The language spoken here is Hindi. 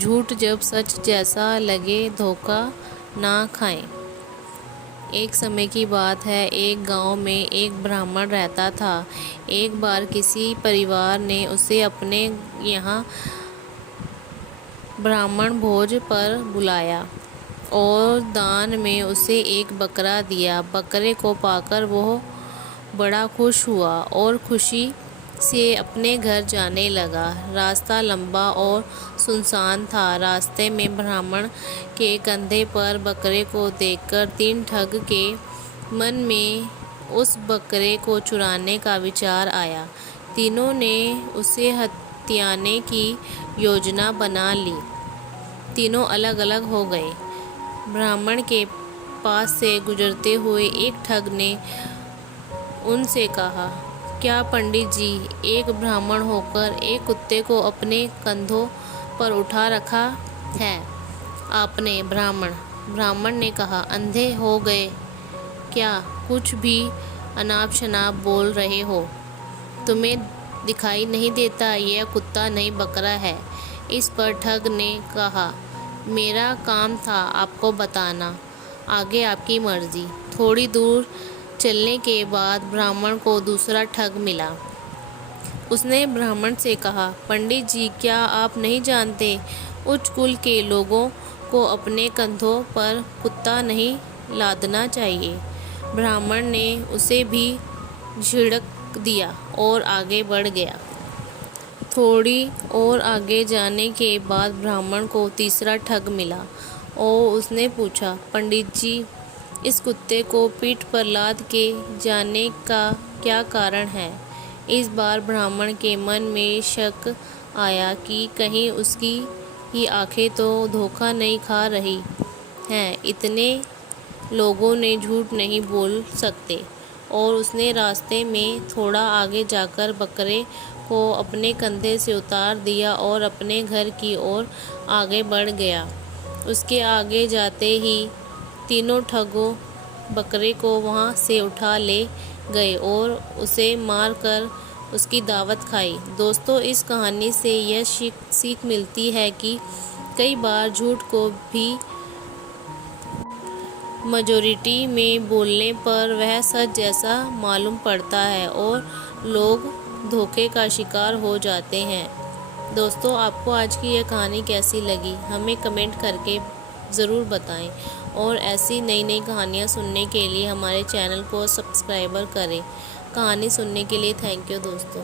झूठ जब सच जैसा लगे धोखा ना खाएं। एक समय की बात है, एक गांव में एक ब्राह्मण रहता था। एक बार किसी परिवार ने उसे अपने यहाँ ब्राह्मण भोज पर बुलाया और दान में उसे एक बकरा दिया। बकरे को पाकर वह बड़ा खुश हुआ और खुशी से अपने घर जाने लगा। रास्ता लंबा और सुनसान था। रास्ते में ब्राह्मण के कंधे पर बकरे को देखकर 3 ठग के मन में उस बकरे को चुराने का विचार आया। तीनों ने उसे हथियाने की योजना बना ली। तीनों अलग अलग हो गए। ब्राह्मण के पास से गुजरते हुए एक ठग ने उनसे कहा, क्या पंडित जी, एक ब्राह्मण होकर एक कुत्ते को अपने कंधों पर उठा रखा है आपने? ब्राह्मण ने कहा, अंधे हो गए क्या? कुछ भी अनाप शनाप बोल रहे हो। तुम्हें दिखाई नहीं देता यह कुत्ता नहीं बकरा है? इस पर ठग ने कहा, मेरा काम था आपको बताना, आगे आपकी मर्जी। थोड़ी दूर चलने के बाद ब्राह्मण को दूसरा ठग मिला। उसने ब्राह्मण से कहा, पंडित जी, क्या आप नहीं जानते उच्च कुल के लोगों को अपने कंधों पर कुत्ता नहीं लादना चाहिए? ब्राह्मण ने उसे भी झिड़क दिया और आगे बढ़ गया। थोड़ी और आगे जाने के बाद ब्राह्मण को तीसरा ठग मिला और उसने पूछा, पंडित जी, इस कुत्ते को पीठ पर लाद के जाने का क्या कारण है? इस बार ब्राह्मण के मन में शक आया कि कहीं उसकी ही आंखें तो धोखा नहीं खा रही हैं। इतने लोगों ने झूठ नहीं बोल सकते। और उसने रास्ते में थोड़ा आगे जाकर बकरे को अपने कंधे से उतार दिया और अपने घर की ओर आगे बढ़ गया। उसके आगे जाते ही तीनों ठगों बकरे को वहां से उठा ले गए और उसे मारकर उसकी दावत खाई। दोस्तों, इस कहानी से यह सीख मिलती है कि कई बार झूठ को भी मेजॉरिटी में बोलने पर वह सच जैसा मालूम पड़ता है और लोग धोखे का शिकार हो जाते हैं। दोस्तों, आपको आज की यह कहानी कैसी लगी हमें कमेंट करके ज़रूर बताएं और ऐसी नई नई कहानियाँ सुनने के लिए हमारे चैनल को सब्सक्राइब करें। कहानी सुनने के लिए थैंक यू दोस्तों।